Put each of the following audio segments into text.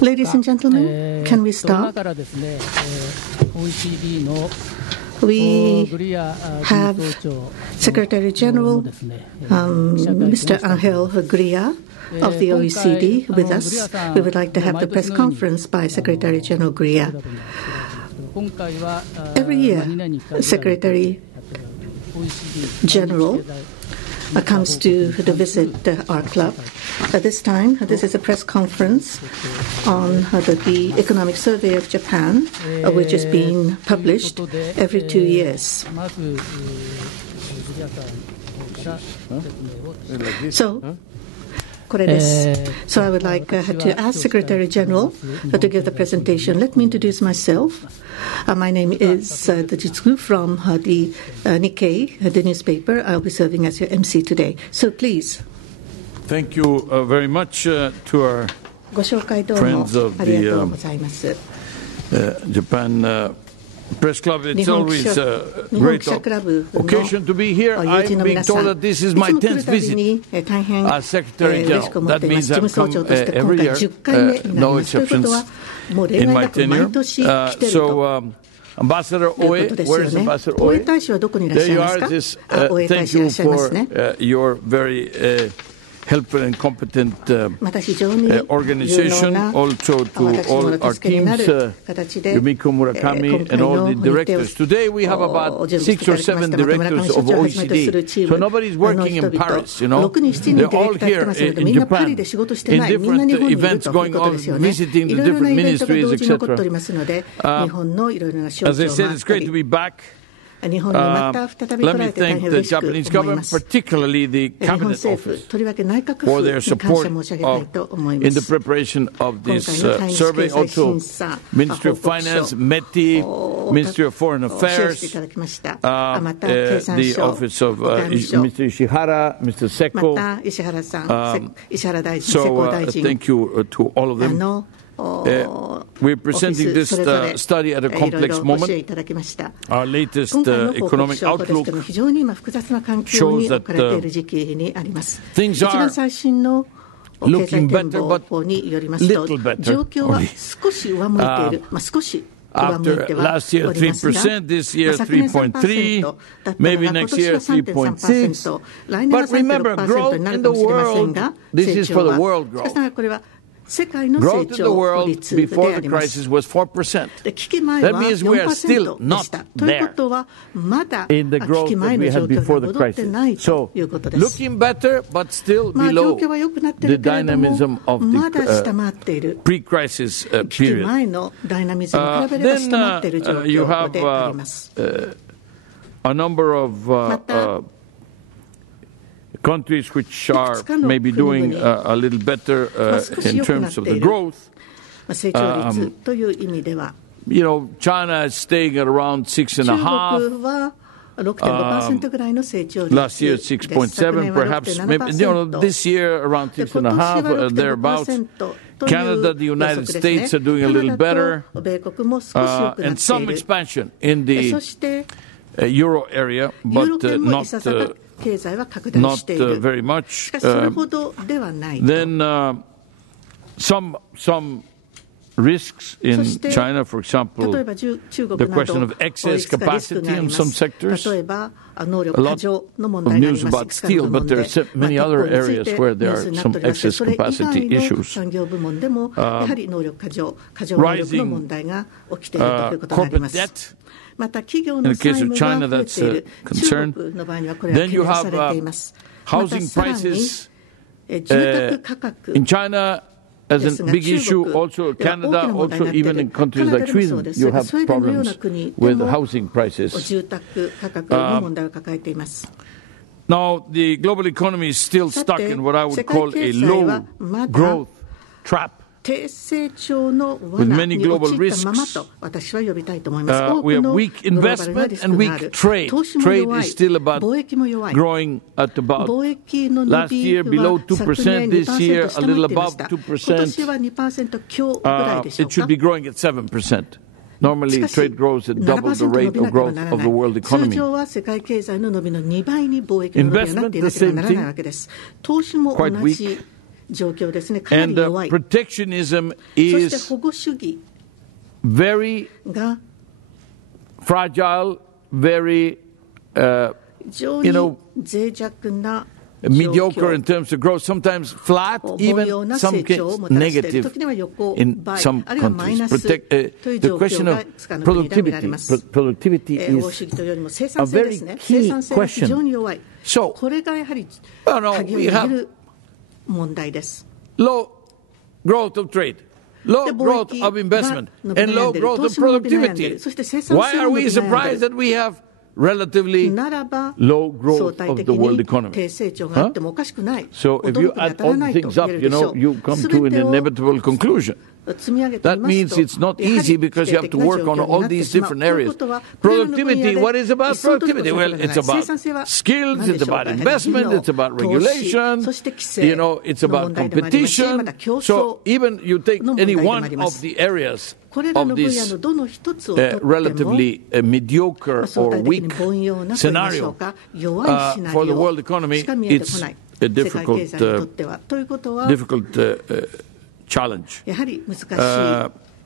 Ladies and gentlemen, can we start? We have Secretary General Mr. Angel Gurria of the OECD with us. We would like to have the press conference by Secretary General Gurria. Every year, Secretary General comes to visit our club. This time, this is a press conference on the economic survey of Japan, which is being published every 2 years. So I would like to ask Secretary General to give the presentation. Let me introduce myself. My name is Jitsugu from the Nikkei, the newspaper. I'll be serving as your MC today. So please. Thank you very much to our friends of the Japan Press Club. It's always a great occasion to be here. I'm being told that this is my 10th visit as Secretary General. That means I've come every year, no exceptions in my tenure. Ambassador Oe, where is Ambassador Oe? There you are. Thank you for your very helpful and competent organization, also to all our teams, Yumiko Murakami and all the directors. Today we have about 6 or 7 directors of OECD, so nobody's working in Paris, you know. They're all here in Japan, in different events going on, visiting the different ministries, etc. As I said, it's great to be back. Let me thank the Japanese government, particularly the Cabinet Office, for their support in the preparation of this survey. Also, Ministry of Finance, METI, Ministry of Foreign Affairs, the Office of Mr. Ishihara, Mr. Seko. So thank you to all of them. We're presenting this study at a complex moment. Our latest economic outlook shows that things are looking better, but little better. After last year 3%, this year 3.3%, maybe next year 3.6%. But remember, growth in the world, this is for the world growth. Growth in the world before the crisis was 4%. That means we are still not there in the growth that we had before the crisis. So, looking better, but still below the dynamism of the pre-crisis period. Then you have a number of countries which are maybe doing a little better in terms of the growth. You know, China is staying at around 6.5%. Last year 6.7%, perhaps. Maybe, you know, this year around 6.5%, thereabouts. Canada, the United States are doing a little better, and some expansion in the euro area, but not very much. Then some risks in China, for example, the question of excess capacity in some sectors. A lot of news about steel, but there are many other areas where there are some excess capacity issues. Rising corporate debt. In the case of China, that's a concern. Then you have housing prices in China as a big issue. Also Canada, also even in countries like Sweden, you have problems with housing prices. Now, the global economy is still stuck in what I would call a low growth trap, with many global risks. We have weak investment and weak trade. Trade is still about growing at about last year below 2%, this year a little above 2%. It should be growing at 7%. Normally, trade grows at double the rate of growth of the world economy. Investment, the same thing, quite weak. 状況ですね。かなり弱い。protectionism そして is 保護主義 very が fragile, very, 非常に脆弱な mediocre in terms of growth, sometimes flat, even some cases negative in some countries. The question of productivity is a very key question. So, we have low growth of trade, low growth of investment, and low growth of productivity. Why are we surprised that we have relatively low growth of the world economy? Huh? So if you add all the things up, you come to an inevitable conclusion. That means it's not easy because you have to work on all these different areas. Productivity, what is about productivity? Well, it's about skills, it's about investment, it's about regulation, it's about competition. So even you take any one of the areas of this relatively mediocre or weak scenario for the world economy, it's a difficult challenge.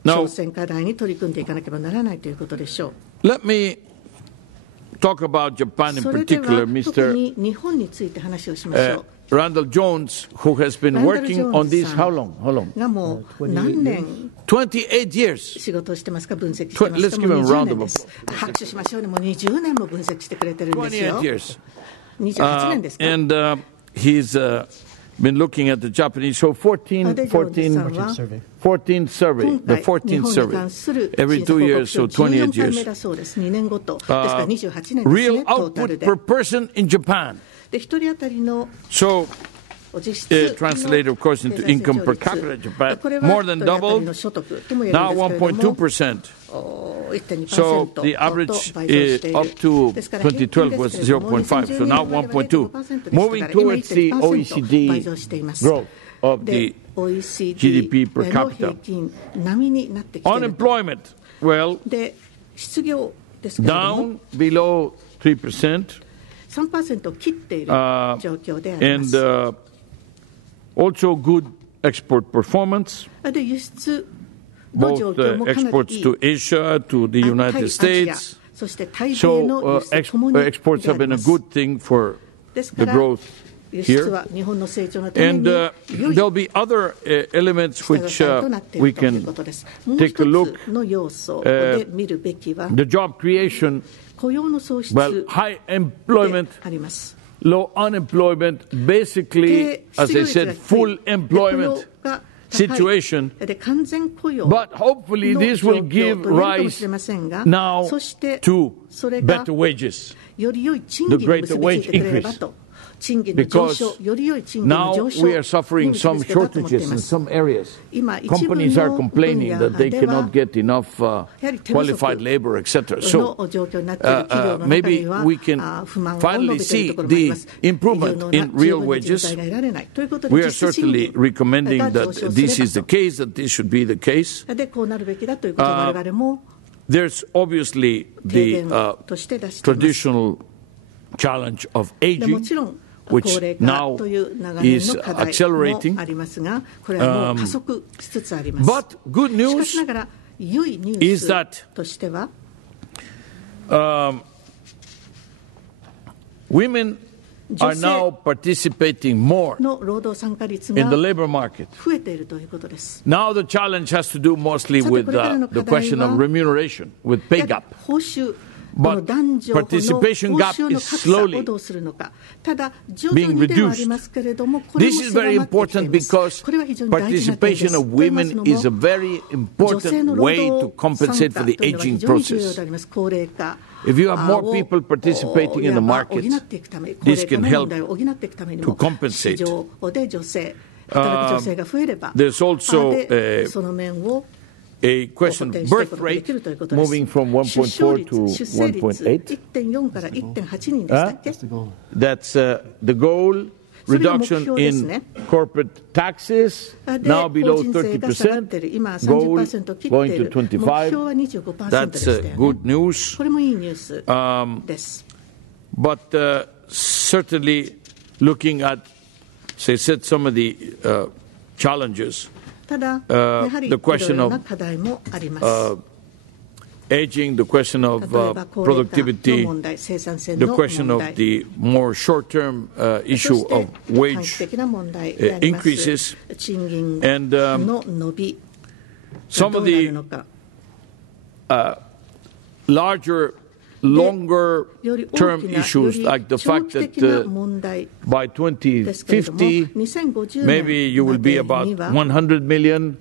Now, let me talk about Japan in particular, Mr. Randall Jones, who has been working on this how long? 28 years. Let's give him a round of applause. 28 yeers. And he's been looking at the Japanese, so 14th survey, the 14th survey, every 2 years, so 28 years. Real output per person in Japan. So, translated, of course, into income per capita in Japan, more than doubled, now 1.2%. So the average up to 2012 was 0.5, so now 1.2. Moving towards the OECD growth of the GDP per capita. Unemployment, well, down below 3%. And also good export performance. Both exports to Asia, to the United States. So exports have been a good thing for the growth here. And there'll be other elements which we can take a look. The job creation, well, high employment, low unemployment, basically, as I said, full employment situation, but hopefully this will give rise now to better wages, the greater wage increase, because now we are suffering some shortages in some areans. Companies are complaining that they cannot get enough qualified labor, etc. So maybe we can finally see the improvement in real wages. We are certainly recommending that this is the case, that this should be the case. There's obviously the traditional challenge of aging, which now is accelerating. But good news is that women are now participating more in the labor market. Now the challenge has to do mostly with the question of remuneration, with pay gap. But participation gap is slowly being reduced. This is very important because participation of women is a very important way to compensate for the aging process. If you have more people participating in the market, this can help to compensate. There's also a question of birth rate moving from 1.4 to 1.8. That's the goal. Reduction in corporate taxes, now below 30%, goal going to 25%. That's good news. But certainly looking at as I said, some of the challenges. ただ、やはりいろいろな課題もあります。Aging, the question of productivity, the question of the more short-term issue of wage increases, and some of the larger, longer-term issues, like the fact that by 2050, maybe you will be about 100 million.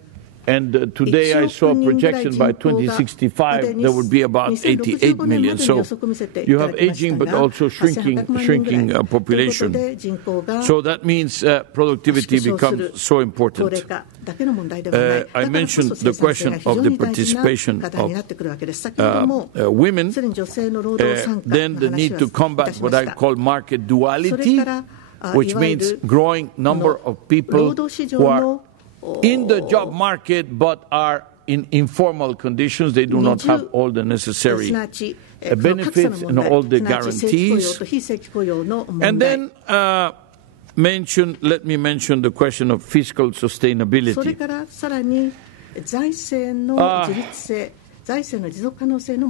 And today I saw a projection by 2065 there would be about 88 million. So you have aging but also shrinking population. So that means productivity becomes so important. I mentioned the question of the participation of women, then the need to combat what I call market duality, which means growing number of people who are in the job market but are in informal conditions. They do not have all the necessary benefits and all the guarantees. And then let me mention the question of fiscal sustainability.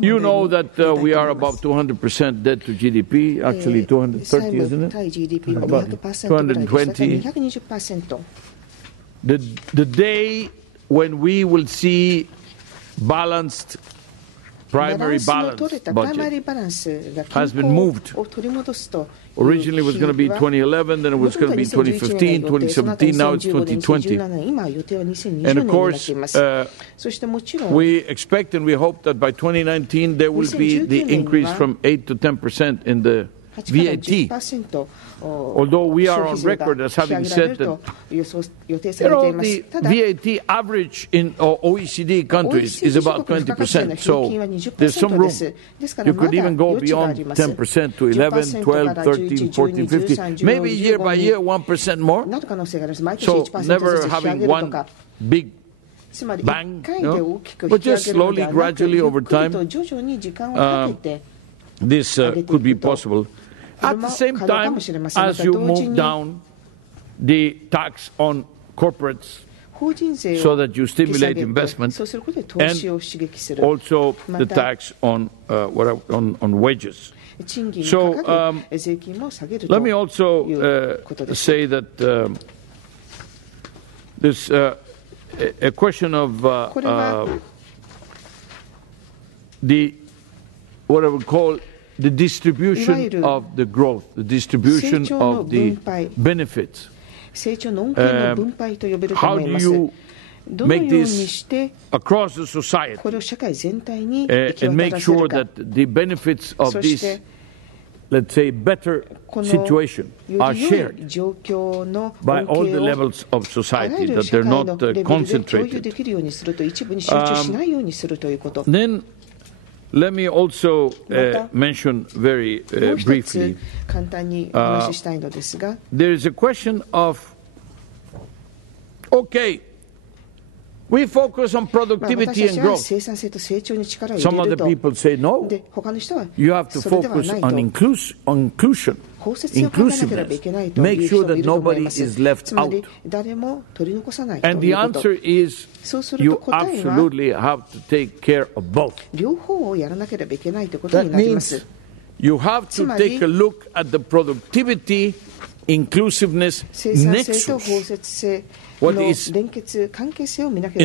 You know that we are about 200% debt to GDP, actually 230, isn't it? About 220. The day when we will see balanced, primary balanced budget has been moved. Originally it was going to be 2011, then it was going to be 2015, 2017, now it's 2020. And of course, we expect and we hope that by 2019 there will be the increase from 8 to 10% in the VAT. Although we are on record as having said that the VAT average in OECD countries is about 20%. So there's some room. You could even go beyond 10% to 11, 12, 13, 14, 15, maybe year by year 1% more. So never having one big bang, no? But just slowly, gradually over time, this could be possible. At the same time, as you move down the tax on corporates so that you stimulate investment, and also the tax on wages. So let me also say that there's a question of the what I would call the distribution of the growth, the distribution of the benefits. How do you make this across the society and make sure that the benefits of this, let's say, better situation are shared by all the levels of society, that they're not concentrated. Then let me also mention very briefly, there is a question of, okay, we focus on productivity and growth. Some other people say no, you have to focus on inclusion, inclusiveness, make sure that nobody is left out. And the answer is you absolutely have to take care of both. That means you have to take a look at the productivity inclusiveness nexus. What is in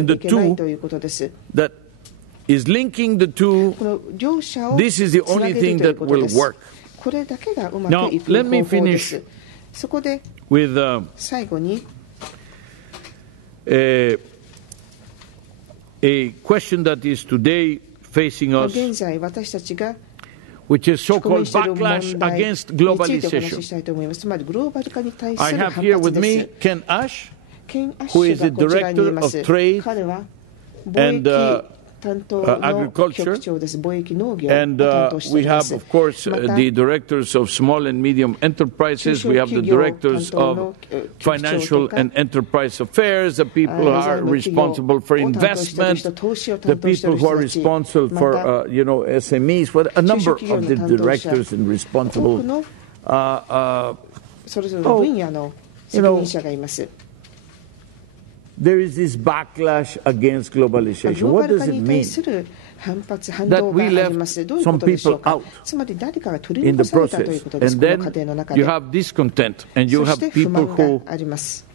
the two that is linking the two, this is the only thing that will work. Now, let me finish with a question that is today facing us, which is so-called backlash against globalization. I have here with me Ken Ash, who is the Director of Trade and Agriculture, and we have, of course, the Directors of Small and Medium Enterprises, we have the Directors of Financial and Enterprise Affairs, the people who are responsible for investment, the people who are responsible for, SMEs, a number of the directors and responsible 責任者がいます。There is this backlash against globalization. What does it mean? That we left some people out in the process, and then you have discontent, and you have people who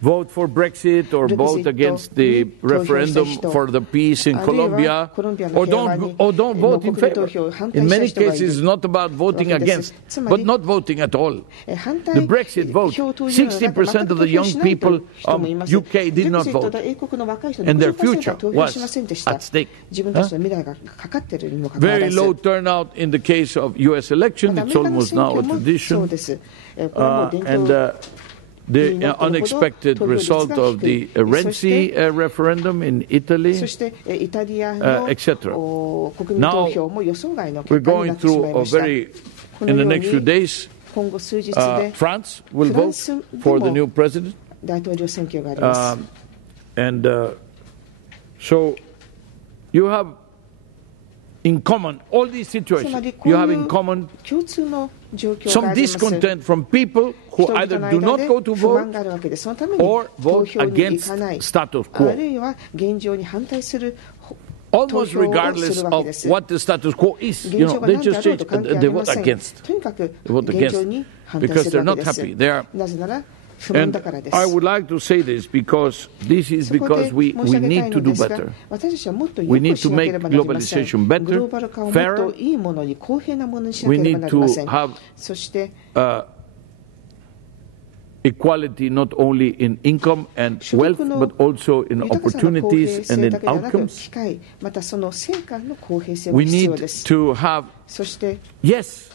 vote for Brexit or vote against the referendum for the peace in Colombia, or don't vote in favor. In many cases, it's not about voting against, but not voting at all. The Brexit vote, 60% of the young people of UK did not vote, and their future was at stake. Very low turnout in the case of U.S. election. It's almost now a tradition. And the unexpected result of the Renzi referendum in Italy, etc. Now, we're going through a very, in the next few days, France will vote for the new president. So you have in common, all these situations, you have in common some discontent from people who either do not go to vote or vote against status quo. Almost regardless of what the status quo is, they just change, they vote against. They vote against because they're not happy. They are. And I would like to say this because we need to do better. We need to make globalization better, fairer. We need to have equality not only in income and wealth, but also in opportunities and in outcomes. We need to have, yes,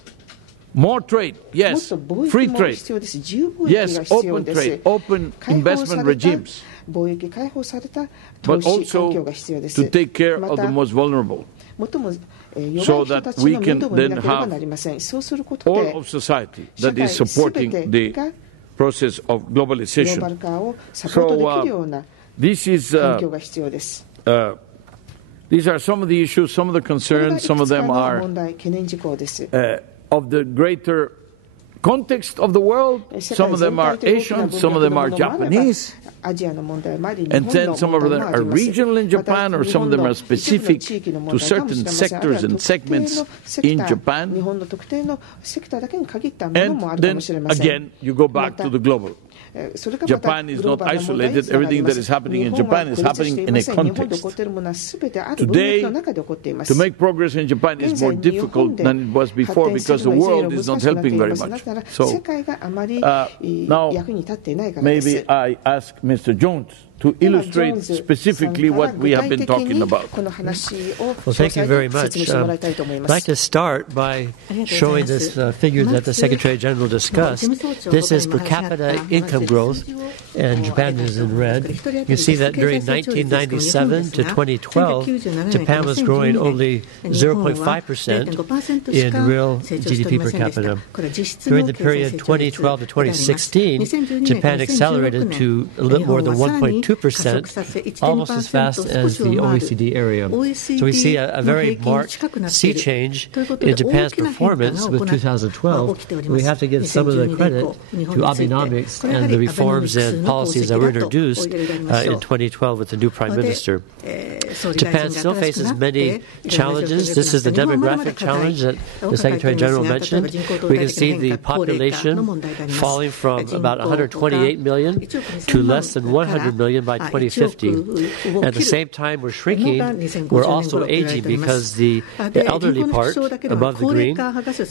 more trade, yes, free trade, yes, open trade, open investment regimes, but also to take care of the most vulnerable, so that we can then have all of society that is supporting the process of globalization. So these are some of the issues, some of the concerns, some of them are of the greater context of the world. Some of them are Asian, some of them are Japanese, and then some of them are regional in Japan, or some of them are specific to certain sectors and segments in Japan. And then again, you go back to the global. Japan is not isolated. Everything that is happening in Japan is happening in a context. Today, to make progress in Japan is more difficult than it was before because the world is not helping very much. So now, maybe I ask Mr. Jones to illustrate specifically what we have been talking about. Well, thank you very much. I'd like to start by showing this figure that the Secretary General discussed. This is per capita income growth, and Japan is in red. You see that during 1997 to 2012, Japan was growing only 0.5% in real GDP per capita. During the period 2012 to 2016, Japan accelerated to a little more than 1.2%, almost as fast as the OECD area. So we see a very marked sea change in Japan's performance with 2012. We have to give some of the credit to Abenomics and the reforms and policies that were introduced in 2012 with the new Prime Minister. Japan still faces many challenges. This is the demographic challenge that the Secretary General mentioned. We can see the population falling from about 128 million to less than 100 million by 2050. At the same time we're shrinking, we're also aging because the elderly part above the green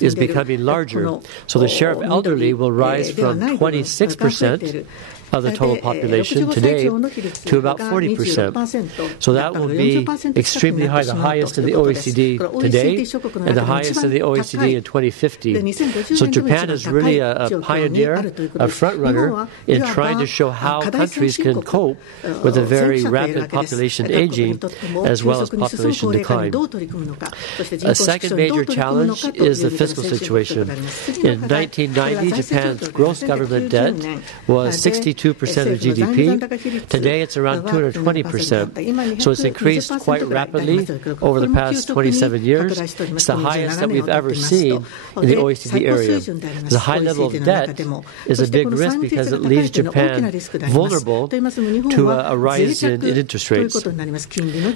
is becoming larger. So the share of elderly will rise from 26% of the total population today to about 40%. So that will be extremely high, the highest in the OECD today and the highest in the OECD in 2050. So Japan is really a pioneer, a front runner in trying to show how countries can cope with a very rapid population aging as well as population decline. A second major challenge is the fiscal situation. In 1990, Japan's gross government debt was 62 92% of GDP. Today it's around 220%. So it's increased quite rapidly over the past 27 years. It's the highest that we've ever seen in the OECD area. The high level of debt is a big risk because it leaves Japan vulnerable to a rise in interest rates.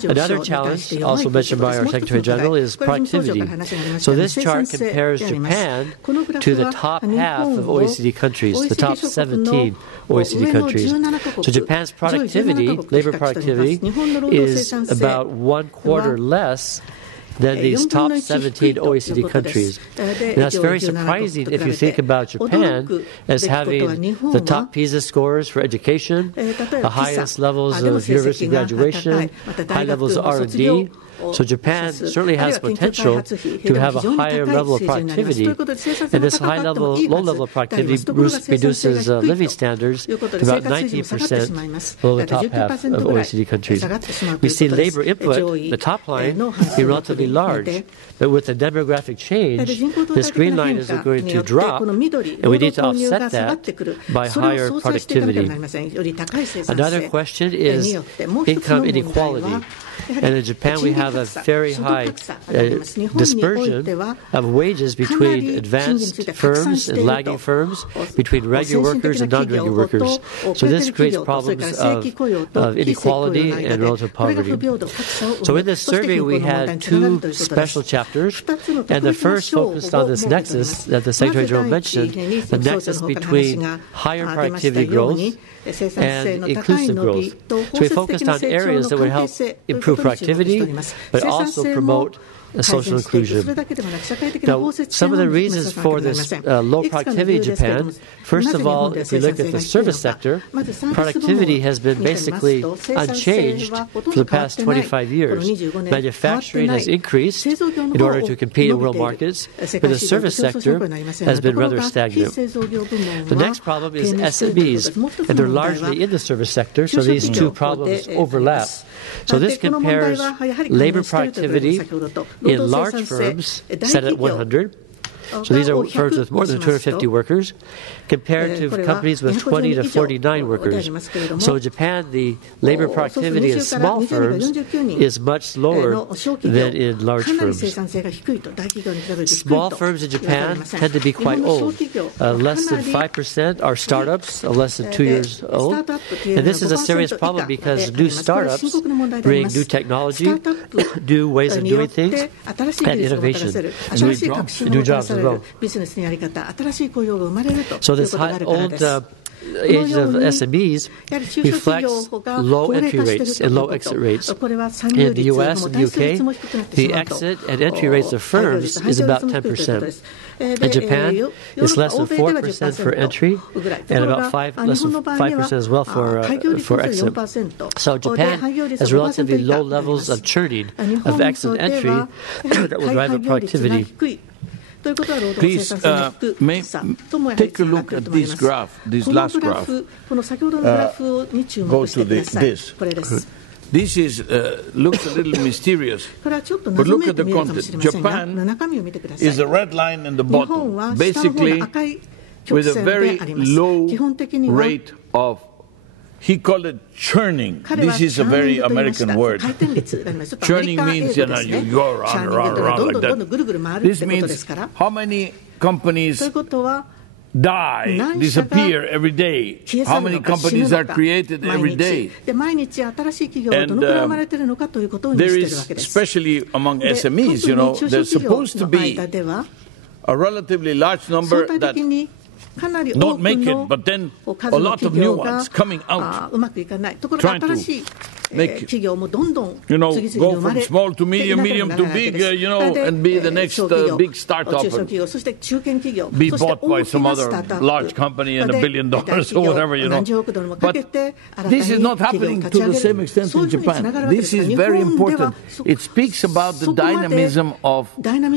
Another challenge, also mentioned by our Secretary General, is productivity. So this chart compares Japan to the top half of OECD countries, the top 17 OECD countries. So Japan's productivity, labor productivity, is about 1/4 less than these top 17 OECD countries. And that's very surprising if you think about Japan as having the top PISA scores for education, the highest levels of university graduation, high levels of R&D. So Japan certainly has potential to have a higher level of productivity, and this low level of productivity reduces living standards to about 19% below the top half of OECD countries. We see labor input, the top line, be relatively large, but with the demographic change, this green line is going to drop, and we need to offset that by higher productivity. Another question is income inequality. And in Japan, we have a very high dispersion of wages between advanced firms and lagging firms, between regular workers and non-regular workers. So this creates problems of inequality and relative poverty. So in this survey, we had two special chapters, and the first focused on this nexus that the Secretary General mentioned, the nexus between higher productivity growth and inclusive growth. So we focused on areas that would help improve productivity, but also promote social inclusion. Now, some of the reasons for this low productivity in Japan, first of all, if we look at the service sector, productivity has been basically unchanged for the past 25 years. Manufacturing has increased in order to compete in world markets, but the service sector has been rather stagnant. The next problem is SMEs, and they're largely in the service sector, so these two problems overlap. So this compares labor productivity in large firms set at 100. So these are firms with more than 250 workers, compared to companies with 20 to 49 workers. So in Japan, the labor productivity in small firms is much lower than in large firms. Small firms in Japan tend to be quite old. Less than 5% are startups, less than 2 years old. And this is a serious problem because new startups bring new technology, new ways of doing things, and innovation, new jobs as well. So this old age of SMEs reflects low entry rates and low exit rates. In the U.S. and the U.K., the exit and entry rates of firms is about 10%. In Japan, it's less than 4% for entry and about less than 5% as well for exit. So Japan has relatively low levels of churning of exit and entry that will drive up productivity. Please take a look at this graph, this last graph. Go to this. This looks a little mysterious, but look at the content. Japan is a red line in the bottom, basically with a very low rate of, he called it churning. This is a very American word. Churning means, you go around like that. This means how many companies die, disappear every day. How many companies are created every day. And there is, especially among SMEs, there's supposed to be a relatively large number that don't make it, but then a lot of new ones coming out, trying to make, go from small to medium to big, and be the next big startup, and be bought by some other large company and $1 billion or whatever, But this is not happening to the same extent in Japan. This is very important. It speaks about the dynamism of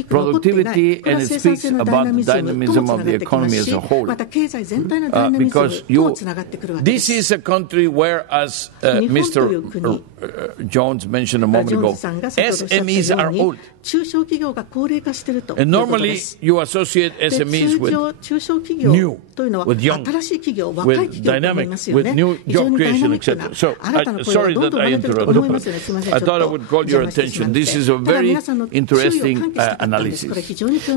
productivity, and it speaks about the dynamism of the economy as a whole. Because this is a country where, as Mr. Jones mentioned a moment ago, SMEs are old. And normally you associate SMEs with new, with young, with dynamic, with new job creation, etc. So, sorry that I interrupted, but I thought I would call your attention. This is a very interesting analysis.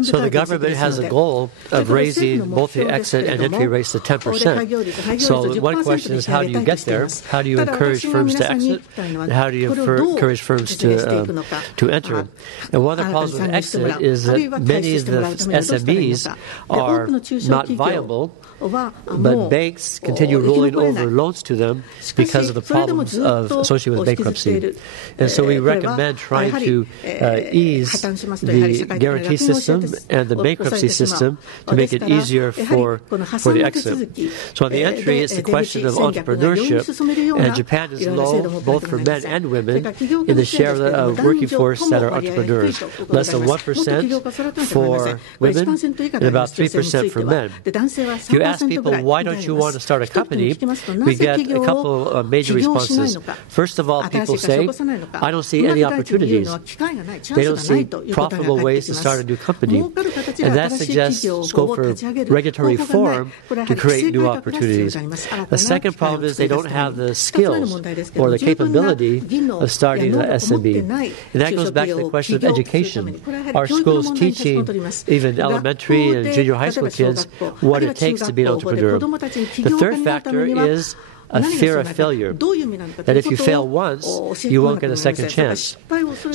So the government has a goal of raising both the exit and entry rates to 10%. So one question is, how do you get there? How do you encourage firms to exit? And how do you encourage firms to enter? And one of the problems with exit is that many of the SMEs are not viable, but banks continue rolling over loans to them because of the problems associated with bankruptcy. And so we recommend trying to ease the guarantee system and the bankruptcy system to make it easier for the exit. So on the entry, it's the question of entrepreneurship, and Japan is low both for men and women in the share of the working force that are entrepreneurs. Less than 1% for women and about 3% for men. If you ask people, why don't you want to start a company, we get a couple of major responses. First of all, people say, I don't see any opportunities. They don't see profitable ways to start a new company. And that suggests scope for regulatory reform to create new opportunities. The second problem is they don't have the skills or the capability of starting an SME. And that goes back to the question of education. Are schools teaching even elementary and junior high school kids what it takes to be an entrepreneur? The third factor is a fear of failure, that if you fail once, you won't get a second chance.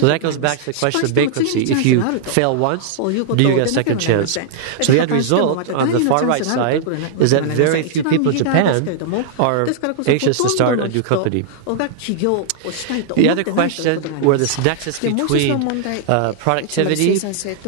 So that goes back to the question of bankruptcy. If you fail once, do you get a second chance? So the end result on the far right side is that very few people in Japan are anxious to start a new company. The other question where this nexus between productivity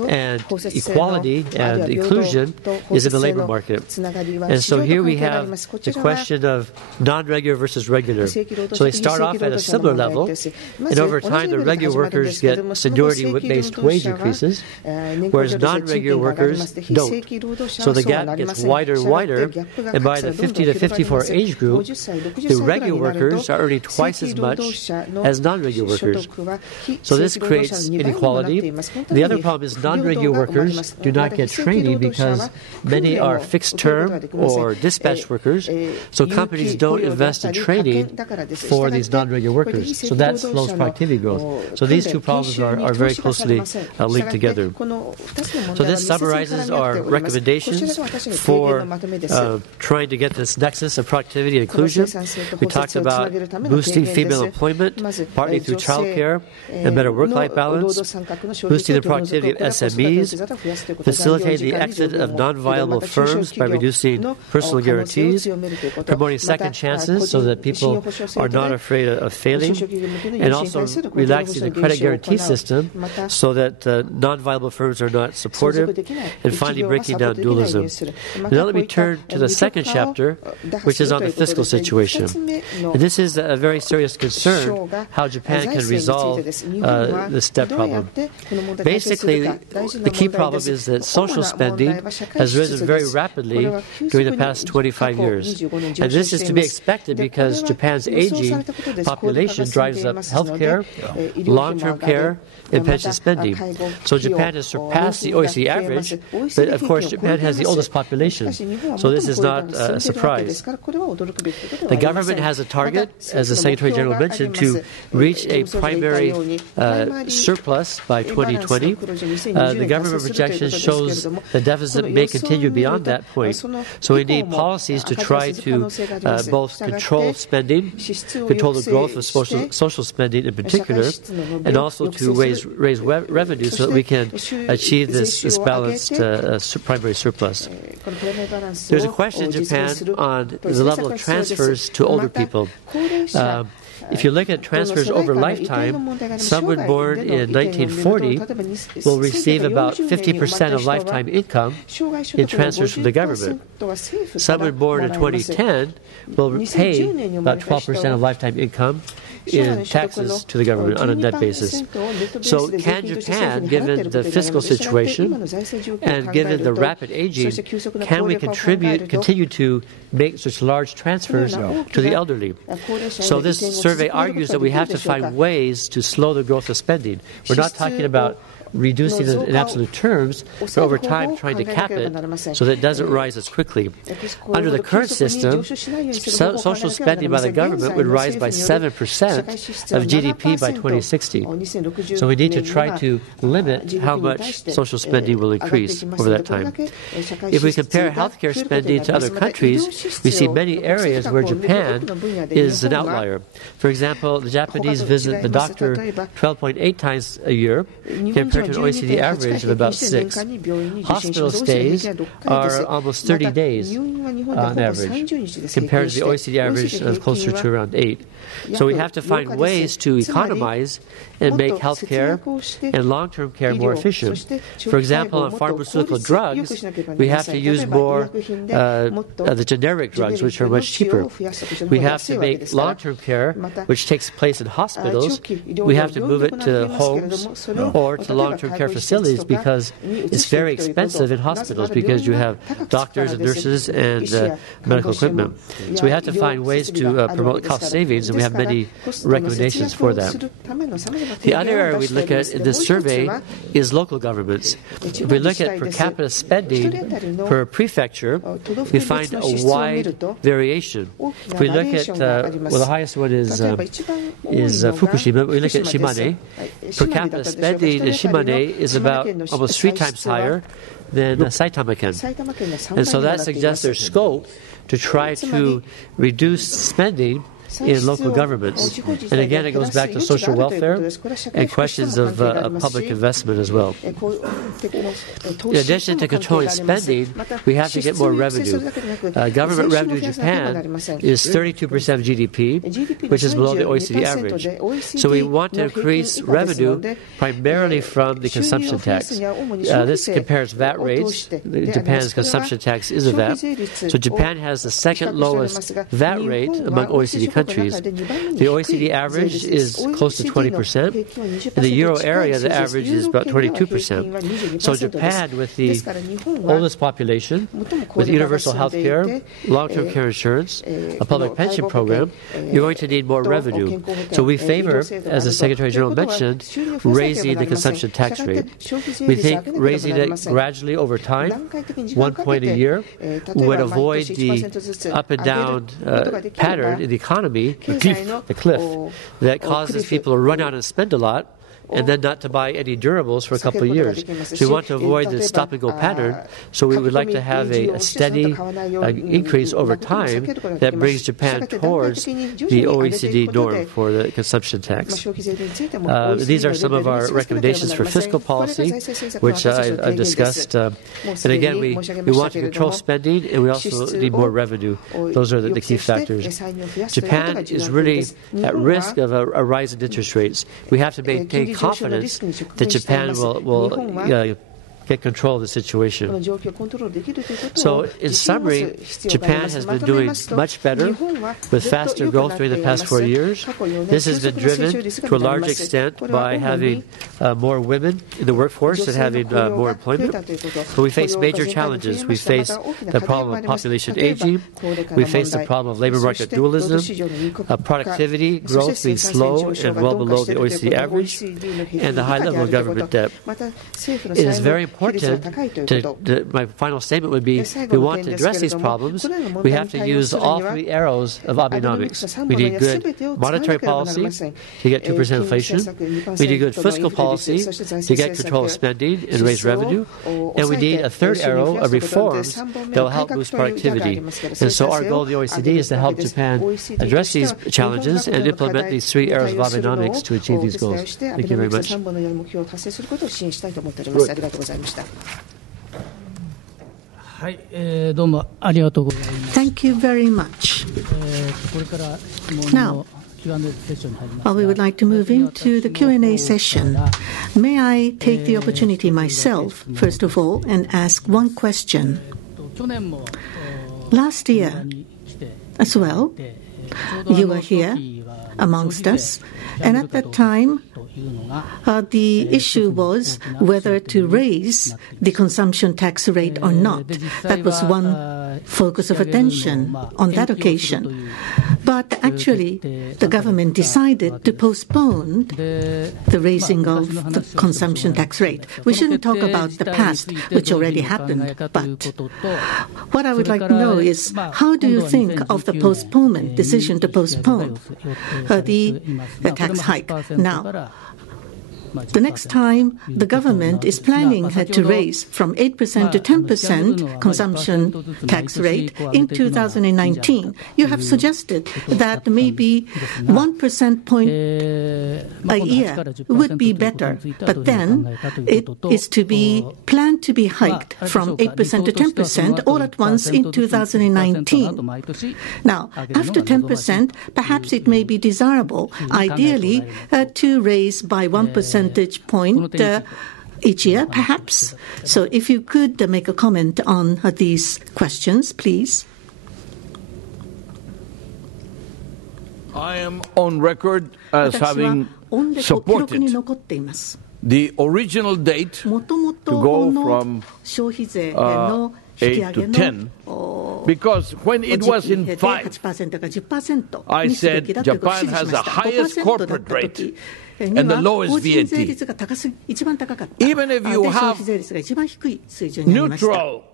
and equality and inclusion is in the labor market. And so here we have the question of non-regular versus regular. So they start off at a similar level, and over time the regular workers get seniority-based wage increases, whereas non-regular workers don't. So the gap gets wider and wider, and by the 50 to 54 age group, the regular workers are earning twice as much as non-regular workers. So this creates inequality. The other problem is non-regular workers do not get training because many are fixed-term or dispatch workers, so companies don't invest in training for these non-regular workers. So that slows productivity growth. So these two problems are very closely linked together. So this summarizes our recommendations for trying to get this nexus of productivity and inclusion. We talked about boosting female employment, partly through childcare and better work-life balance, boosting the productivity of SMEs, facilitating the exit of non-viable firms by reducing personal guarantees, promoting second chances so that people are not afraid of failing, and also relaxing the credit guarantee system so that non-viable firms are not supported, and finally breaking down dualism. Now let me turn to the second chapter, which is on the fiscal situation. And this is a very serious concern, how Japan can resolve this debt problem. Basically, the key problem is that social spending has risen very rapidly during the past 25 years. And this is to be expected because Japan's aging population drives up health care, long-term care, and pension spending. So Japan has surpassed the OECD average, but of course Japan has the oldest population. So this is not a surprise. The government has a target, as the Secretary General mentioned, to reach a primary surplus by 2020. The government projection shows the deficit may continue beyond that point. So we need policies to try to both control spending, control the growth of social spending in particular, and also to raise revenue so that we can achieve this balanced primary surplus. There's a question in Japan on the level of transfers to older people. If you look at transfers over lifetime, someone born in 1940 will receive about 50% of lifetime income in transfers from the government. Someone born in 2010 will pay about 12% of lifetime income in taxes to the government on a net basis. So can Japan, given the fiscal situation and given the rapid aging, can we continue to make such large transfers to the elderly? So this survey argues that we have to find ways to slow the growth of spending. We're not talking about reducing it in absolute terms, but over time trying to cap it so that it doesn't rise as quickly. Under the current system, social spending by the government would rise by 7% of GDP by 2060. So we need to try to limit how much social spending will increase over that time. If we compare healthcare spending to other countries, we see many areas where Japan is an outlier. For example, the Japanese visit the doctor 12.8 times a year, compared to an OECD average of about 6. Hospital stays are almost 30 days on average, compared to the OECD average of closer to around 8. So we have to find ways to economize and make healthcare and long-term care more efficient. For example, on pharmaceutical drugs, we have to use more the generic drugs, which are much cheaper. We have to make long-term care, which takes place in hospitals, we have to move it to homes or to long-term care facilities because it's very expensive in hospitals because you have doctors and nurses and medical equipment. So we have to find ways to promote cost savings, and we have many recommendations for that. The other area we look at in this survey is local governments. If we look at per capita spending per prefecture, we find a wide variation. If we look at, the highest one is Fukushima. We look at Shimane. Per capita spending in Shimane is about almost 3 times higher than Saitama-ken. And so that suggests there's scope to try to reduce spending in local governments. And again, it goes back to social welfare and questions of public investment as well. In addition to controlling spending, we have to get more revenue. Government revenue in Japan is 32% of GDP, which is below the OECD average. So we want to increase revenue primarily from the consumption tax. This compares VAT rates. Japan's consumption tax is a VAT. So Japan has the second lowest VAT rate among OECD countries. The OECD average is close to 20%. In the Euro area, the average is about 22%. So Japan, with the oldest population, with universal health care, long-term care insurance, a public pension program, you're going to need more revenue. So we favor, as the Secretary General mentioned, raising the consumption tax rate. We think raising it gradually over time, 1 point a year, would avoid the up and down pattern in the economy, the cliff, that causes people to run out and spend a lot and then not to buy any durables for a couple of years. So we want to avoid the stop-and-go pattern, so we would like to have a steady increase over time that brings Japan towards the OECD norm for the consumption tax. These are some of our recommendations for fiscal policy, which I've discussed. And again, we want to control spending, and we also need more revenue. Those are the key factors. Japan is really at risk of a rise in interest rates. We have to maintain confidence that Japan will get control of the situation. So, in summary, Japan has been doing much better with faster growth during the past 4 years. This has been driven to a large extent by having more women in the workforce and having more employment. But we face major challenges. We face the problem of population aging. We face the problem of labor market dualism, productivity growth being slow and well below the OECD average, and the high level of government debt. It is very important. My final statement would be, if we want to address these problems, we have to use all 3 arrows of Abenomics. We need good monetary policy to get 2% inflation. We need good fiscal policy to get control of spending and raise revenue. And we need a 3rd arrow of reforms that will help boost productivity. And so our goal of the OECD is to help Japan address these challenges and implement these 3 arrows of Abenomics to achieve these goals. Thank you very much. Thank you very much. Now, we would like to move into the Q&A session. May I take the opportunity myself, first of all, and ask one question? Last year, as well, You were here amongst us, and at that time, the issue was whether to raise the consumption tax rate or not. That was one focus of attention on that occasion. But actually, the government decided to postpone the raising of the consumption tax rate. We shouldn't talk about the past, which already happened, but what I would like to know is, how do you think of the postponement, decision to postpone the tax hike? Now, the next time the government is planning to raise from 8% to 10% consumption tax rate in 2019, you have suggested that maybe 1% point a year would be better, but then it is to be planned to be hiked from 8% to 10% all at once in 2019. Now, after 10%, perhaps it may be desirable, ideally, to raise by 1% point each year, perhaps. So if you could make a comment on these questions, please. I am on record as having supported the original date to go from 8 to 10, because when it was in 5, I said Japan has the highest corporate rate and the lowest VAT. Even if you have neutral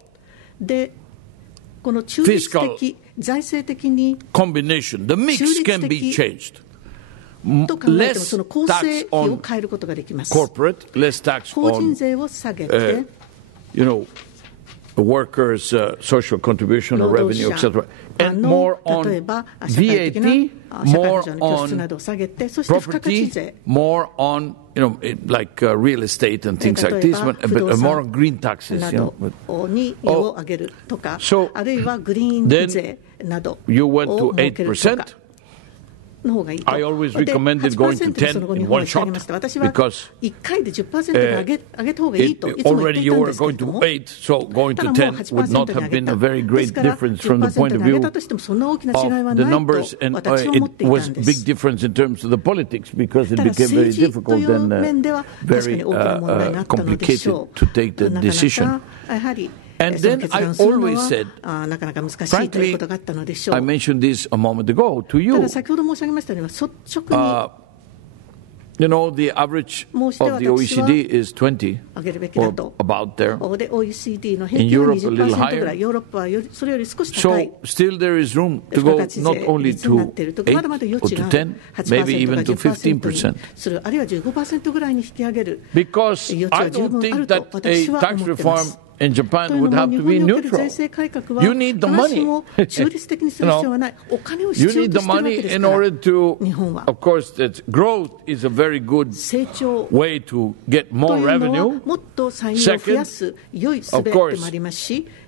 fiscal combination, the mix can be changed. Less tax on corporate, less tax on, workers' social contribution or revenue, etc., and more on VAT, more on property, more on like real estate and things like this, but more on green taxes. So then you went to 8%. I always recommended going to 10 in one shot because already you were going to 8, so going to 10 would not have been a very great difference from the point of view of the numbers, and it was a big difference in terms of the politics because it became very difficult and very complicated to take the decision. And then I always said, frankly, I mentioned this a moment ago to you, the average of the OECD is 20, or about there. In Europe, a little higher. So still there is room to go not only to 8 or to 10, maybe even to 15%. Because I don't think that a tax reform in Japan would have to be neutral. You need the money. You need the money in order to, of course, that growth is a very good way to get more revenue. Second, of course,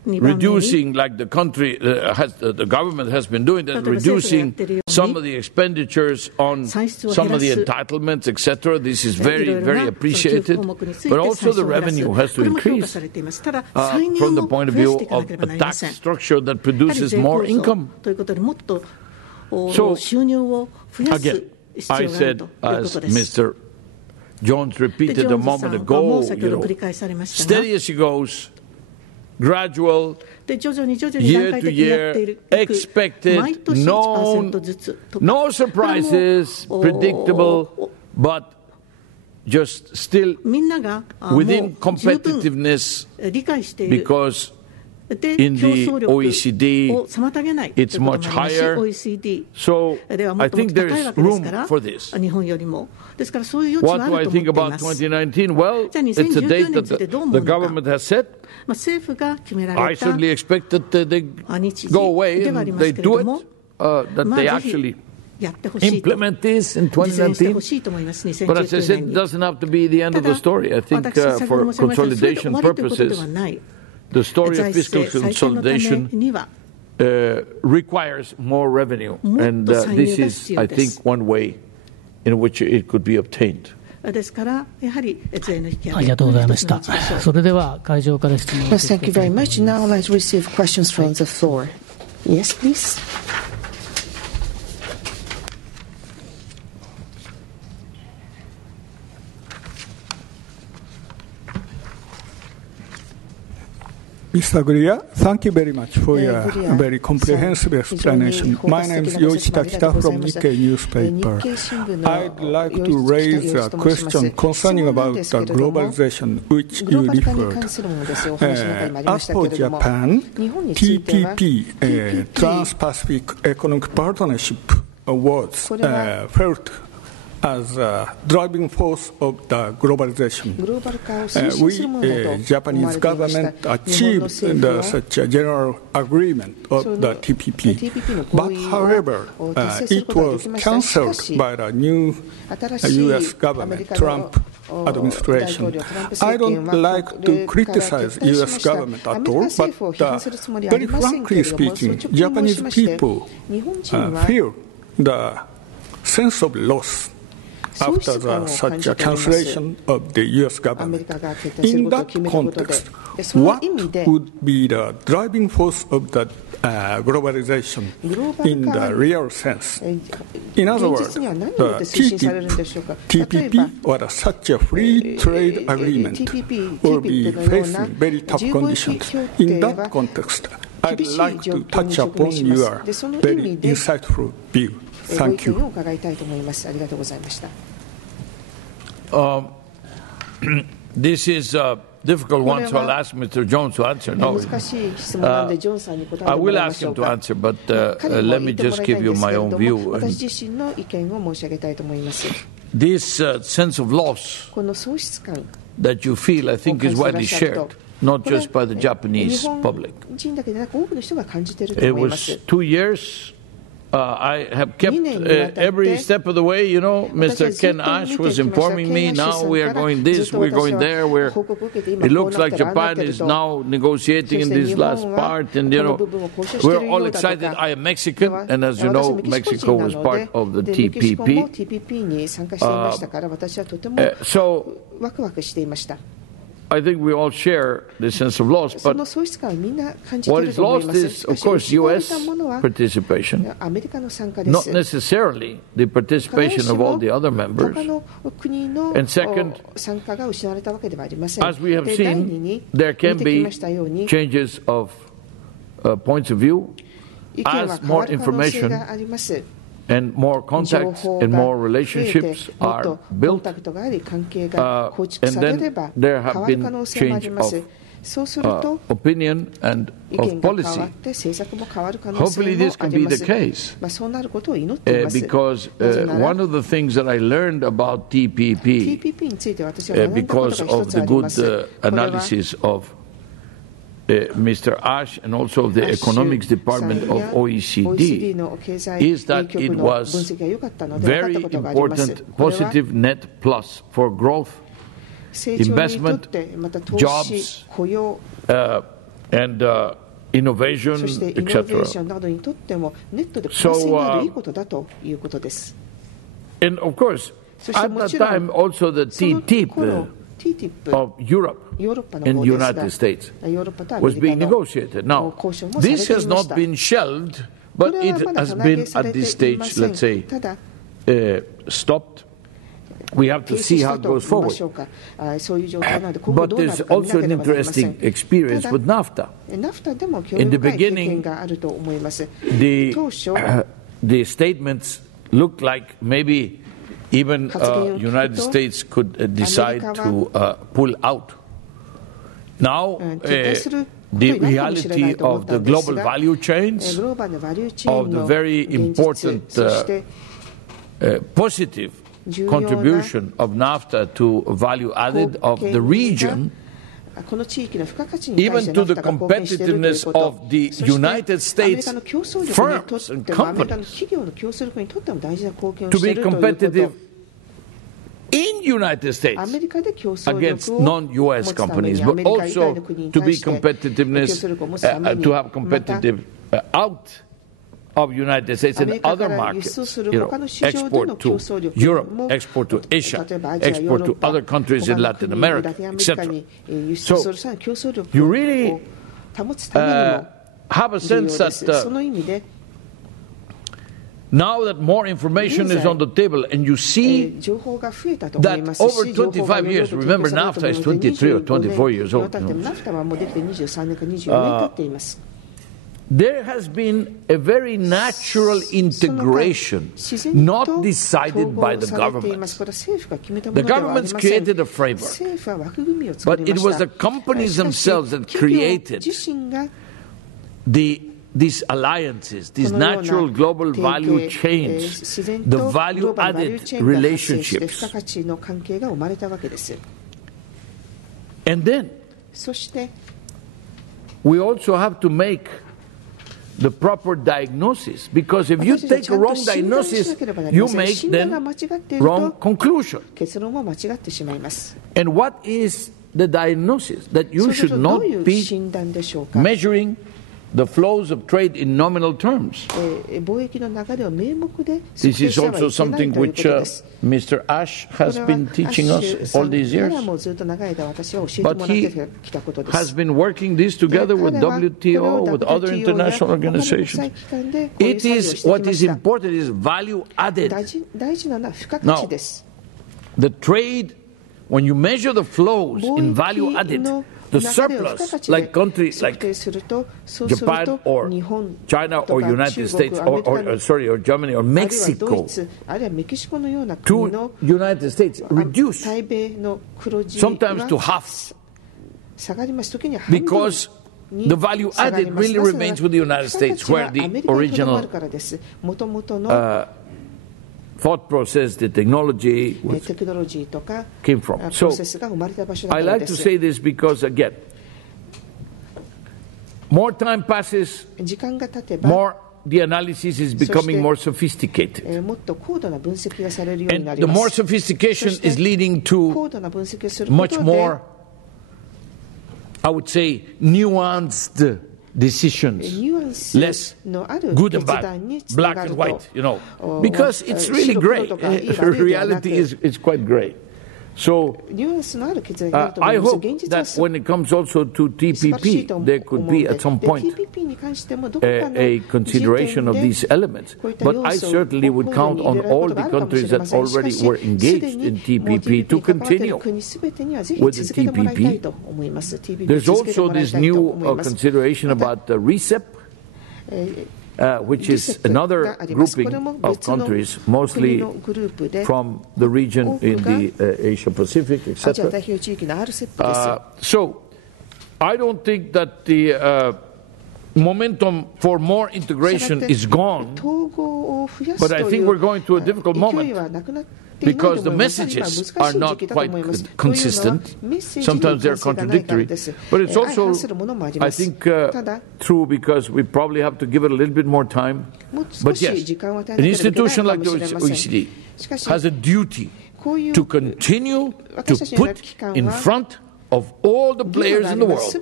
reducing, like the country, the government has been doing that, reducing some of the expenditures on some of the entitlements, etc. This is very, very appreciated. But also the revenue has to increase from the point of view of a tax structure that produces more income. So, again, I said, as Mr. Jones repeated a moment ago, steady as she goes, gradual, year to year, expected, known, no surprises, predictable, but just still within competitiveness, because in the OECD it's much higher. So I think there is room for this. What do I think about 2019? Well, it's a date that the government has set. I certainly expect that they go away and they do it, that they actually implement this in 2019. But as I said, it doesn't have to be the end of the story. I think for consolidation purposes, the story of fiscal consolidation requires more revenue. And this is, I think, one way in which it could be obtained. ありがとうございました。それでは会場から質問を。Yes, thank you very much. Now let's receive questions from the floor. Yes, please. Mr. Gurria, thank you very much for your very comprehensive explanation. My name is Yoichi Takita from Nikkei newspaper. I'd like to raise a question concerning about the globalization which you referred. As for Japan, TPP, Trans-Pacific Economic Partnership Awards, felt as a driving force of the globalization. Japanese government achieved such a general agreement of the TPP. But however, it was cancelled by the new U.S. government, Trump administration. I don't like to criticize U.S. government at all, but very frankly speaking, Japanese people feel the sense of loss after such a cancellation of the U.S. government. In that context, what would be the driving force of the globalization in the real sense? In other words, the TPP or such a free trade agreement will be facing very tough conditions. In that context, I'd like to touch upon your very insightful view. Thank you. This is a difficult one, so I'll ask Mr. Jones to answer. No, I will ask him to answer, but let me just give you my own view. This sense of loss that you feel, I think, is widely shared, not just by the Japanese public. It was 2 years. I have kept every step of the way, you know, Mr. Ken Ash was informing me, now we are going this, we're going there, it looks like Japan is now negotiating in this last part, and, you know, we're all excited. I am Mexican, and as you know, Mexico was part of the TPP. So I think we all share the sense of loss, but what is lost is, of course, U.S. participation, not necessarily the participation of all the other members. And second, as we have seen, there can be changes of points of view as more information and more contacts and more relationships are built, and then there have been change of opinion and of policy. Hopefully this can be the case, because one of the things that I learned about TPP, because of the good analysis of Mr. Ash and also of the economics department of OECD, is that it was very important positive net plus for growth, investment, jobs, and innovation, etc. So, and of course, at that time also the TTIP of Europe and the United States was being negotiated. Now, this has not been shelved, but it has been at this stage, let's say, stopped. We have to see how it goes forward. But there's also an interesting experience with NAFTA. In the beginning, the statements looked like maybe even United States could decide to pull out. Now, the reality of the global value chains, of the very important positive contribution of NAFTA to value added of the region, even to the competitiveness of the United States firms and companies, to be competitive in United States against non-U.S. companies, but also to be competitiveness, to have competitive out of United States and other markets, export to Europe, export to Asia, export to other countries in Latin America, etc. So you really have a sense that Now that more information is on the table, and you see that over 25 years, remember NAFTA is 23 or 24 years old. There has been a very natural integration, not decided by the governments. The governments created a framework, but it was the companies themselves that created these alliances, these natural global value chains, the value-added relationships. And then we also have to make the proper diagnosis, because if you take a wrong diagnosis, you make then wrong conclusion. And what is the diagnosis? That you should not be measuring the flows of trade in nominal terms. This is also something which Mr. Ash has been teaching us all these years. But he has been working this together with WTO, with other international organizations. It is, what is important is value added. Now, the trade, when you measure the flows in value added, the surplus, like countries like Japan or China or United States or Germany or Mexico to United States reduce sometimes to half, because the value added really remains with the United States, where the original thought process, the technology came from. So I like to say this because, again, more time passes, more the analysis is becoming more sophisticated. And the more sophistication is leading to much more, I would say, nuanced decisions, less good and bad, black and white, because it's really gray. Reality is quite gray. So I hope that when it comes also to TPP, there could be at some point a consideration of these elements. But I certainly would count on all the countries that already were engaged in TPP to continue with the TPP. There's also this new consideration about the RCEP, which is another grouping of countries, mostly from the region in the Asia-Pacific, etc. So I don't think that the momentum for more integration is gone, but I think we're going through a difficult moment, because the messages are not quite consistent. Sometimes they're contradictory. But it's also, I think, true, because we probably have to give it a little bit more time. But yes, an institution like the OECD has a duty to continue to put in front of all the players in the world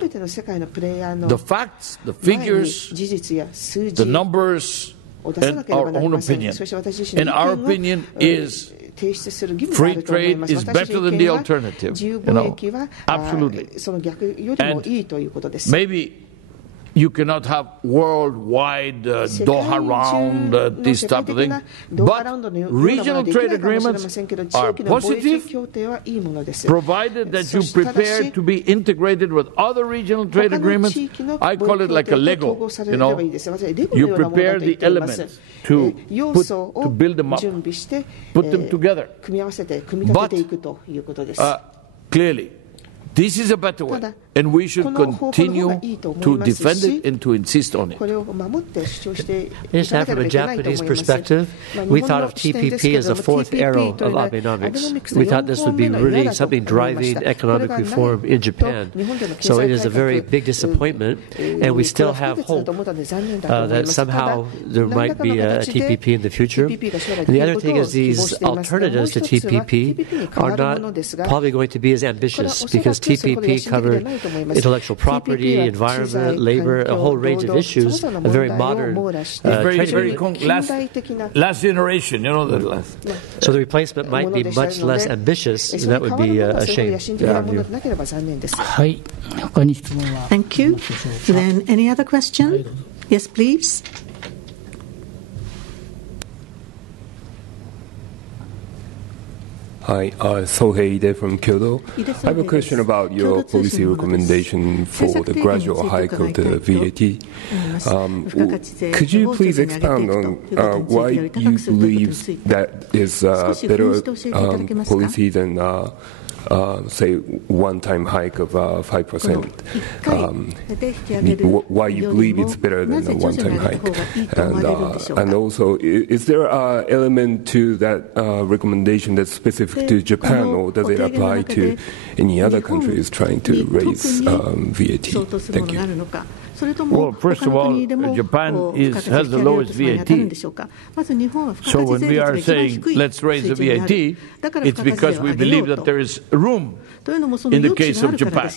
the facts, the figures, the numbers, and our own opinion. And our opinion is free trade is better than the alternative. Absolutely. And maybe you cannot have worldwide Doha round, this type of thing. But regional trade agreements are positive, provided that you prepare to be integrated with other regional trade agreements. I call it like a Lego. You prepare the elements to build them up, put them together. But clearly, this is a better way, and we should continue to defend it and to insist on it. Just from a Japanese perspective, we thought of TPP as a fourth arrow of Abenomics. We thought this would be really something driving economic reform in Japan. So it is a very big disappointment, and we still have hope that somehow there might be a TPP in the future. And the other thing is these alternatives to TPP are not probably going to be as ambitious, because TPP covered intellectual property, environment, labor, a whole range of issues, a very modern last generation, the last. So the replacement might be much less ambitious, and that would be a shame to our view. Thank you. Then any other question? Yes, please. Hi, Sohei Ide from Kyoto. I have a question about your policy recommendation for the gradual hike of the VAT. Could you please expound on why you believe that is better policy than say, one-time hike of 5%. Why you believe it's better than a one-time hike? And also, is there an element to that recommendation that's specific to Japan, or does it apply to any other countries trying to raise VAT? Thank you. Well, first of all, Japan has the lowest VAT. So when we are saying, let's raise the VAT, it's because we believe that there is room in the case of Japan.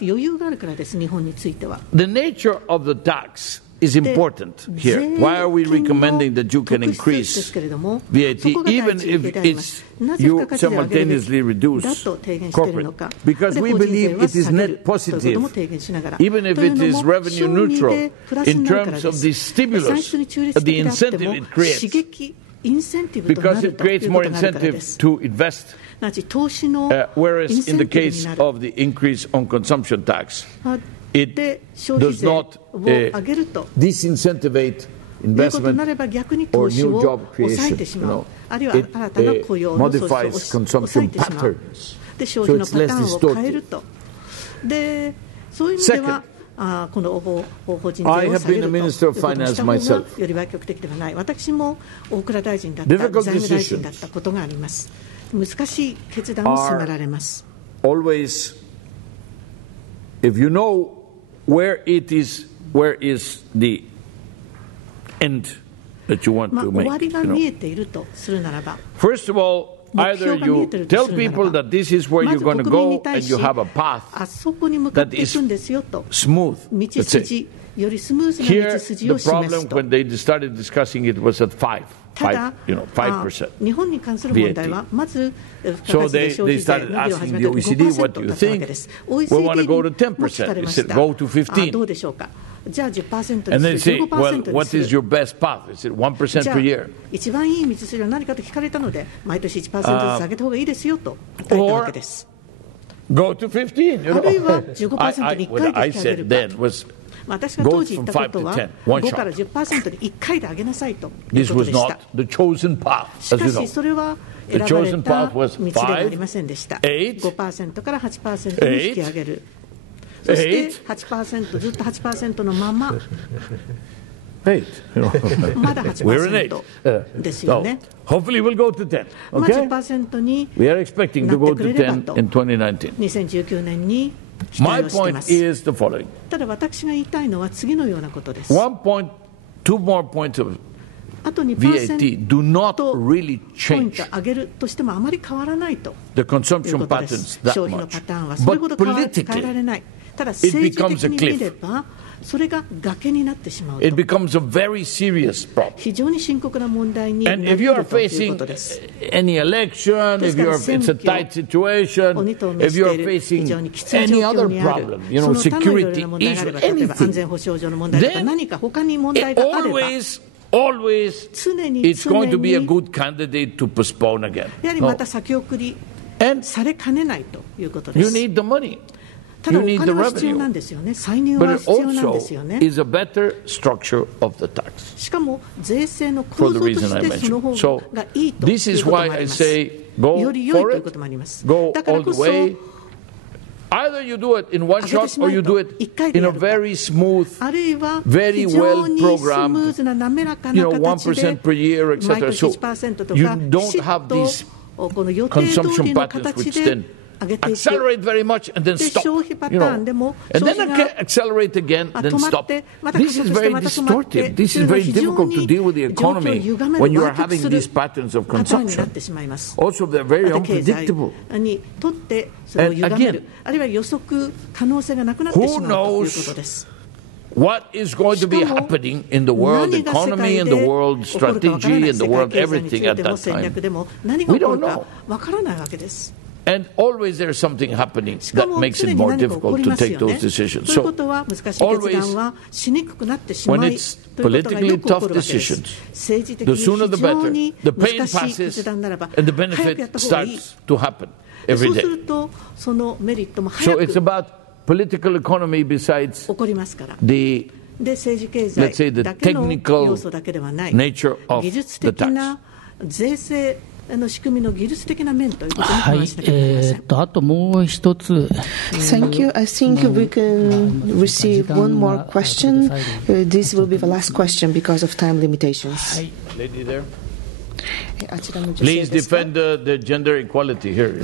The nature of the tax is important here. Why are we recommending that you can increase VAT even if it's you simultaneously reduce corporate? Because we believe it is net positive, even if it is revenue neutral, in terms of the stimulus, the incentive it creates, because it creates more incentive to invest. Whereas in the case of the increase on consumption tax, it does not disincentivate investment or new job creation. It modifies consumption patterns, so it's less distorted. Second, I have been a Minister of Finance myself. Difficult decisions are always, if you know where is the end that you want to make. First of all, either you tell people that this is where you're going to go and you have a path that is smooth. Let's say. Here, the problem when they started discussing it was at 5%. VAT. So they started asking the OECD, what do you think? We want to go to 10%. They said, go to 15%. And they say, well, what is your best path? They said, 1% per year. Or go to 15%. What I said then was, go from 5 to 10, one shot. This was not the chosen path, as you know. The chosen path was 5, 8, 8, 8. We're in 8. So hopefully we'll go to 10. Okay? We are expecting to go to 10 in 2019. My point is the following. 2 more points of VAT do not really change the consumption patterns that much. But politically, it becomes a cliff. It becomes a very serious problem. And if you are facing any election, it's a tight situation, if you are facing any other problem, security issue, anything, then it always it's going to be a good candidate to postpone again. No. And you need the money. You need the revenue. But it also is a better structure of the tax. For the reason I mentioned. So this is why I say go for it, go all the way. Either you do it in one shot or you do it in a very smooth, very well programmed, 1% per year, etc. So you don't have these consumption patterns which then accelerate very much and then stop, and then accelerate again, then stop. This is very distortive. This is very difficult to deal with the economy when you are having these patterns of consumption. Also, they're very unpredictable. And again, who knows what is going to be happening in the world economy, in the world strategy, in the world everything at that time? We don't know. And always there's something happening that makes it more difficult to take those decisions. So always, when it's politically tough decisions, the sooner the better. The pain passes and the benefit starts to happen every day. So it's about political economy besides the, let's say, the technical nature of the tax. はい、あともう一つ。Thank you. I think we can receive one more question. This will be the last question because of time limitations. はい、Lady there. Please defend the gender equality here.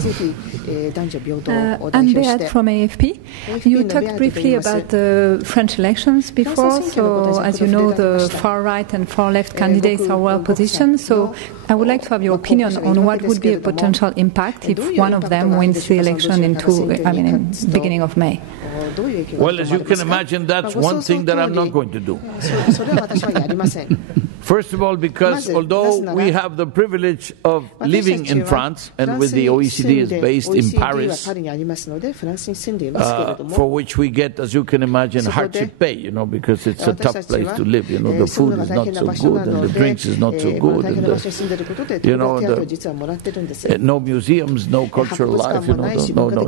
I'm Beat from AFP. You talked briefly about the French elections before, so as you know, the far right and far left candidates are well positioned. So I would like to have your opinion on what would be a potential impact if one of them wins the election in beginning of May. Well, as you can imagine, that's one thing that I'm not going to do. First of all, because although we have the privilege of living in France, and with the OECD is based in Paris, for which we get, as you can imagine, hardship pay, because it's a tough place to live. The food is not so good, and the drinks is not so good, and no museums, no cultural life. No.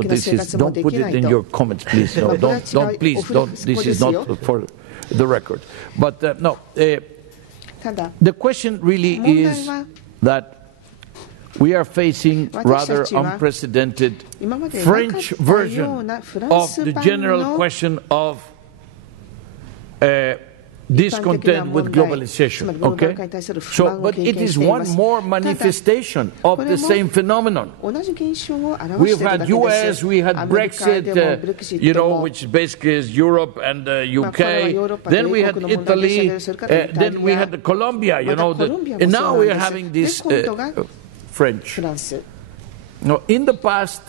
This is, don't put it in your comments, please. No, don't. Please, don't. This is not for the record. But no. The question really is that we are facing rather unprecedented French version of the general question of discontent with globalization. Okay? So, but it is one more manifestation of the same phenomenon. We've had US, we had Brexit, which basically is Europe and UK. Then we had Italy, then we had Colombia, and now we are having this French. Now, in the past,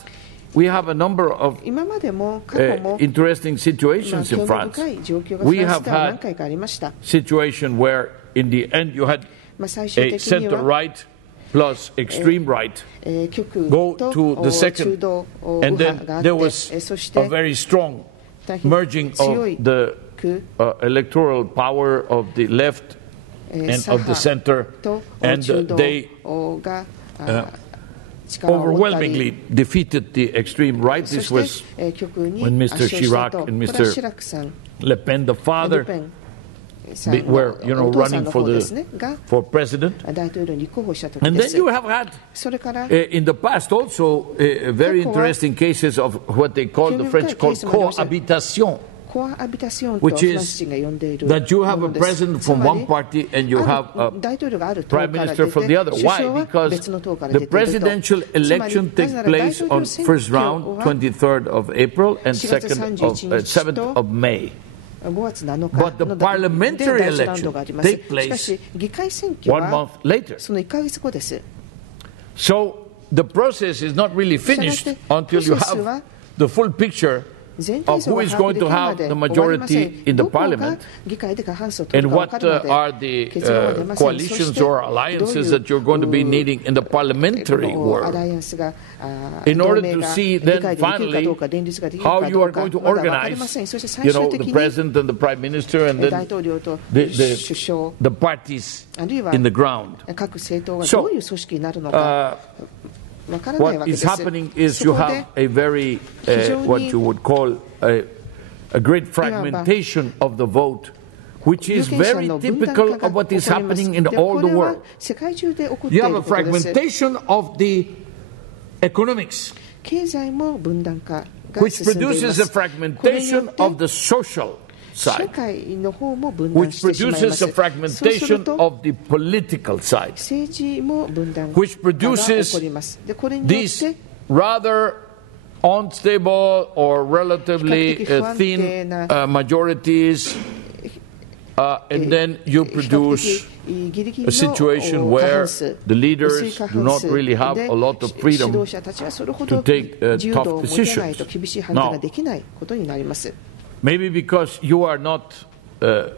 we have a number of interesting situations in France. We have had a situation where, in the end, you had a center-right plus extreme right go to the second, and then there was a very strong merging of the electoral power of the left and of the center, and they overwhelmingly defeated the extreme right. This was when Mr. Chirac and Mr. Le Pen, the father, were running for president. And then you have had in the past also very interesting cases of what they call, the French call cohabitation, which is that you have a president from one party and you have a prime minister from the other. Why? Because the presidential election takes place on first round, 23rd of April, and 7th of May. But the parliamentary election takes place 1 month later. So the process is not really finished until you have the full picture of who is going to have the majority in the parliament, and what are the coalitions or alliances that you're going to be needing in the parliamentary world, in order to see then finally how you are going to organize, the president and the prime minister, and then the parties in the ground. So, what is happening is you have a very, what you would call a great fragmentation of the vote, which is very typical of what is happening in all the world. You have a fragmentation of the economics, which produces a fragmentation of the social side, which produces a fragmentation of the political side, which produces these rather unstable or relatively thin majorities, and then you produce a situation where the leaders do not really have a lot of freedom to take tough decisions. Now, maybe because you are not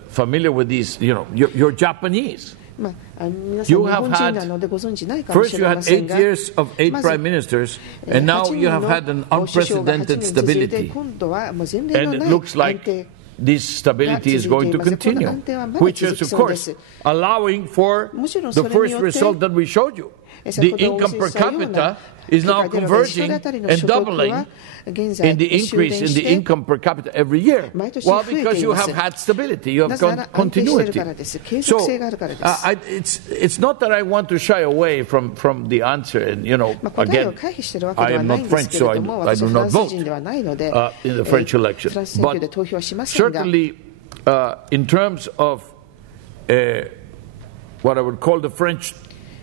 familiar with these, you're Japanese. You have had, first you had 8 years of 8 prime ministers, and now you have had an unprecedented stability. And it looks like this stability is going to continue, which is, of course, allowing for the first result that we showed you. The income per capita is now converging and doubling in the increase in the income per capita every year. Well, because you have had stability, you have continuity. So it's not that I want to shy away from the answer. And, you know, again, I am not French, so I do not vote in the French election. But certainly, in terms of what I would call the French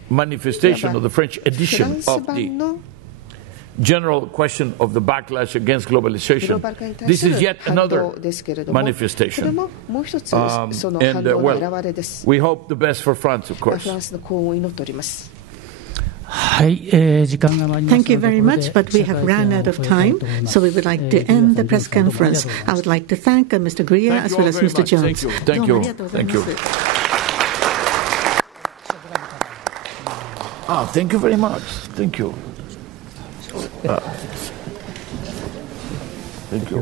manifestation or the French edition of the general question of the backlash against globalization, this is yet another manifestation. We hope the best for France, of course. Thank you very much, but we have run out of time, so we would like to end the press conference. I would like to thank Mr. Gurria as well as Mr. Jones. Thank you. Thank you. Thank you very much. Thank you. Thank you.